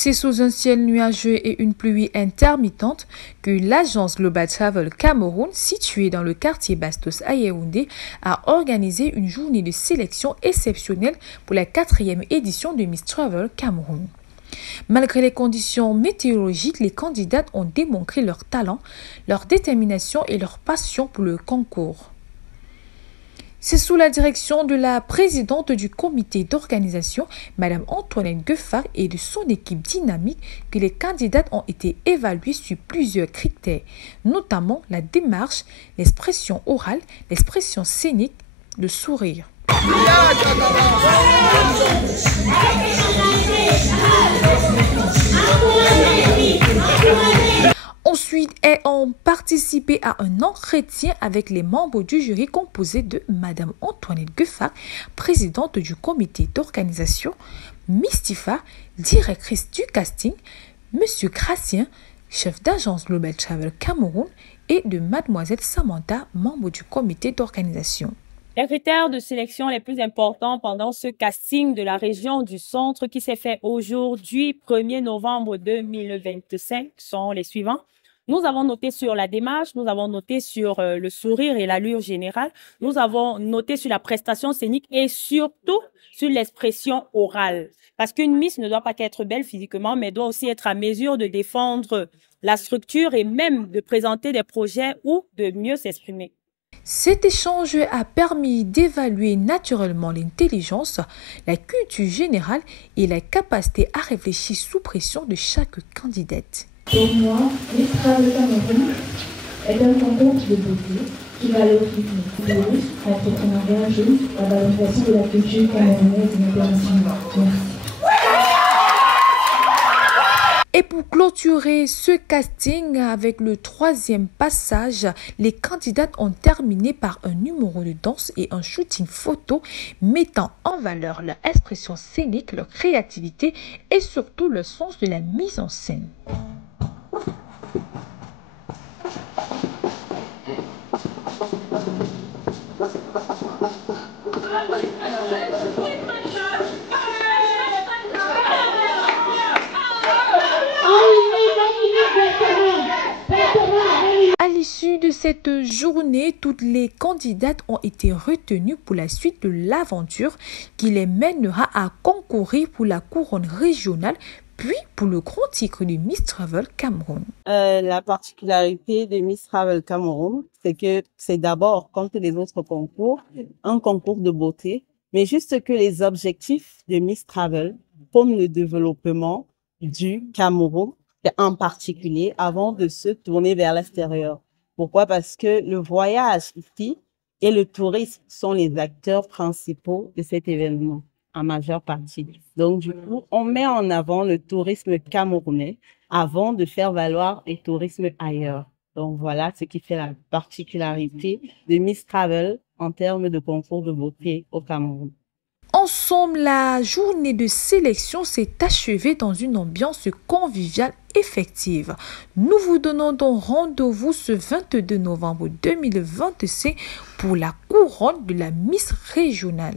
C'est sous un ciel nuageux et une pluie intermittente que l'agence Global Travel Cameroun, située dans le quartier Bastos à Yaoundé, a organisé une journée de sélection exceptionnelle pour la 4e édition de Miss Travel Cameroun. Malgré les conditions météorologiques, les candidates ont démontré leur talent, leur détermination et leur passion pour le concours. C'est sous la direction de la présidente du comité d'organisation, Mme Antoinette Gueffard, et de son équipe dynamique que les candidates ont été évaluées sur plusieurs critères, notamment la démarche, l'expression orale, l'expression scénique, le sourire. Ensuite, elles ont participé à un entretien avec les membres du jury composé de Mme Antoinette Gueffard, présidente du comité d'organisation, Mystifa, directrice du casting, M. Gracien, chef d'agence Global Travel Cameroun, et de Mademoiselle Samantha, membre du comité d'organisation. Les critères de sélection les plus importants pendant ce casting de la région du centre qui s'est fait aujourd'hui, 1er novembre 2025, sont les suivants. Nous avons noté sur la démarche, nous avons noté sur le sourire et l'allure générale, nous avons noté sur la prestation scénique et surtout sur l'expression orale. Parce qu'une Miss ne doit pas qu'être belle physiquement, mais doit aussi être à mesure de défendre la structure et même de présenter des projets ou de mieux s'exprimer. Cet échange a permis d'évaluer naturellement l'intelligence, la culture générale et la capacité à réfléchir sous pression de chaque candidate. Pour moi, Miss Travel Cameroun est un concours de beauté qui valorise l'entrepreneuriat jeune, la valorisation de la culture camerounaise et internationale. Merci. Et pour clôturer ce casting avec le 3e passage, les candidates ont terminé par un numéro de danse et un shooting photo mettant en valeur leur expression scénique, leur créativité et surtout le sens de la mise en scène. À l'issue de cette journée, toutes les candidates ont été retenues pour la suite de l'aventure qui les mènera à concourir pour la couronne régionale puis pour le grand titre de Miss Travel Cameroun. La particularité de Miss Travel Cameroun, c'est que c'est d'abord, comme tous les autres concours, un concours de beauté, mais juste que les objectifs de Miss Travel, comme le développement du Cameroun, en particulier, avant de se tourner vers l'extérieur. Pourquoi? Parce que le voyage ici et le tourisme sont les acteurs principaux de cet événement, en majeure partie. Donc, du coup, on met en avant le tourisme camerounais avant de faire valoir les tourismes ailleurs. Donc, voilà ce qui fait la particularité de Miss Travel en termes de concours de beauté au Cameroun. Ensemble, la journée de sélection s'est achevée dans une ambiance conviviale effective. Nous vous donnons donc rendez-vous ce 22 novembre 2025 pour la couronne de la Miss régionale.